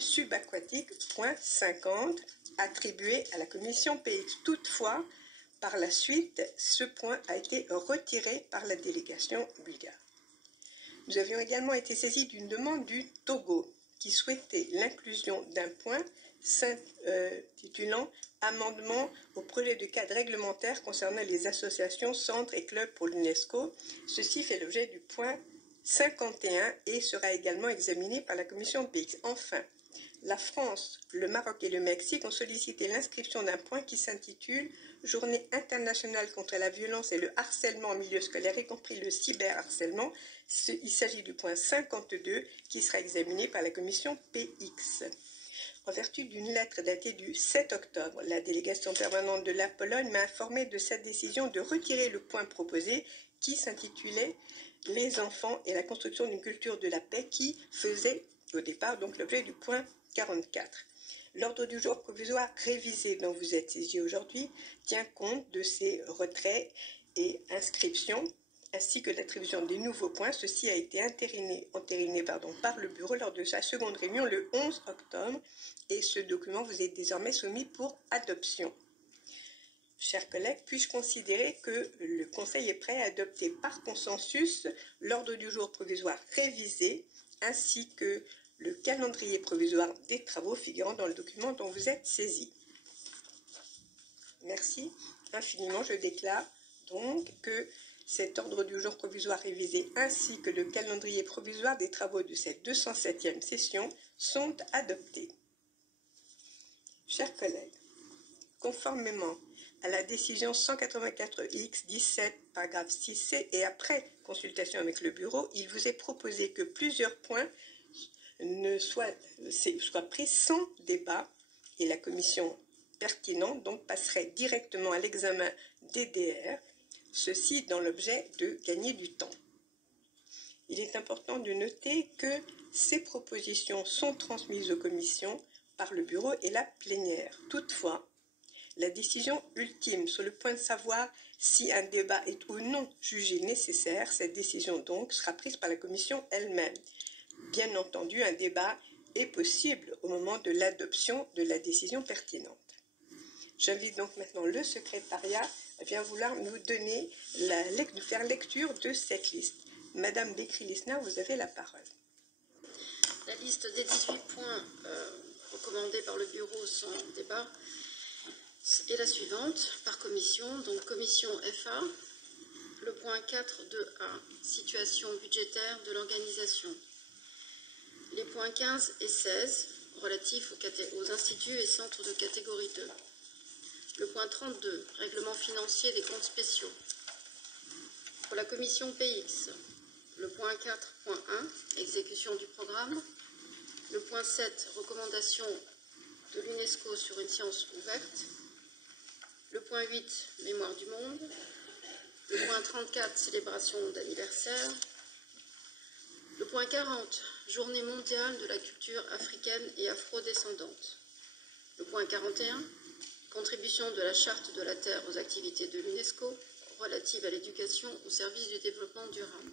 subaquatique, point 50, attribué à la commission PX. Toutefois, par la suite, ce point a été retiré par la délégation bulgare. Nous avions également été saisis d'une demande du Togo qui souhaitait l'inclusion d'un point s'intitulant « Amendement au projet de cadre réglementaire concernant les associations, centres et clubs pour l'UNESCO ». Ceci fait l'objet du point 51 et sera également examiné par la commission PX. Enfin, la France, le Maroc et le Mexique ont sollicité l'inscription d'un point qui s'intitule « Journée internationale contre la violence et le harcèlement en milieu scolaire, y compris le cyberharcèlement ». Il s'agit du point 52 qui sera examiné par la commission PX. En vertu d'une lettre datée du 7 octobre, la délégation permanente de la Pologne m'a informé de sa décision de retirer le point proposé qui s'intitulait « Les enfants et la construction d'une culture de la paix » qui faisait au départ donc l'objet du point 44. L'ordre du jour provisoire révisé dont vous êtes saisi aujourd'hui tient compte de ces retraits et inscriptions ainsi que l'attribution des nouveaux points. Ceci a été entériné par le bureau lors de sa seconde réunion le 11 octobre et ce document vous est désormais soumis pour adoption. Chers collègues, puis-je considérer que le Conseil est prêt à adopter par consensus l'ordre du jour provisoire révisé ainsi que le calendrier provisoire des travaux figurant dans le document dont vous êtes saisi. Merci infiniment. Je déclare donc que cet ordre du jour provisoire révisé ainsi que le calendrier provisoire des travaux de cette 207e session sont adoptés. Chers collègues, conformément à la décision 184X17, paragraphe 6C, et après consultation avec le bureau, il vous est proposé que plusieurs points soient pris sans débat et la commission pertinente donc passerait directement à l'examen des DR, ceci dans l'objet de gagner du temps. Il est important de noter que ces propositions sont transmises aux commissions par le bureau et la plénière. Toutefois, la décision ultime sur le point de savoir si un débat est ou non jugé nécessaire, cette décision donc sera prise par la commission elle-même. Bien entendu, un débat est possible au moment de l'adoption de la décision pertinente. J'invite donc maintenant le secrétariat à bien vouloir nous donner nous faire lecture de cette liste. Madame Bekri-Lisnard, vous avez la parole. La liste des 18 points recommandés par le bureau sans débat est la suivante, par commission. Donc commission FA, le point 4.2a, situation budgétaire de l'organisation. Les points 15 et 16, relatifs aux instituts et centres de catégorie 2. Le point 32, règlement financier des comptes spéciaux. Pour la commission PX, le point 4.1, exécution du programme. Le point 7, recommandation de l'UNESCO sur une science ouverte. Le point 8, mémoire du monde. Le point 34, célébration d'anniversaire. Le point 40, journée mondiale de la culture africaine et afro-descendante. Le point 41, contribution de la Charte de la Terre aux activités de l'UNESCO relatives à l'éducation au service du développement durable.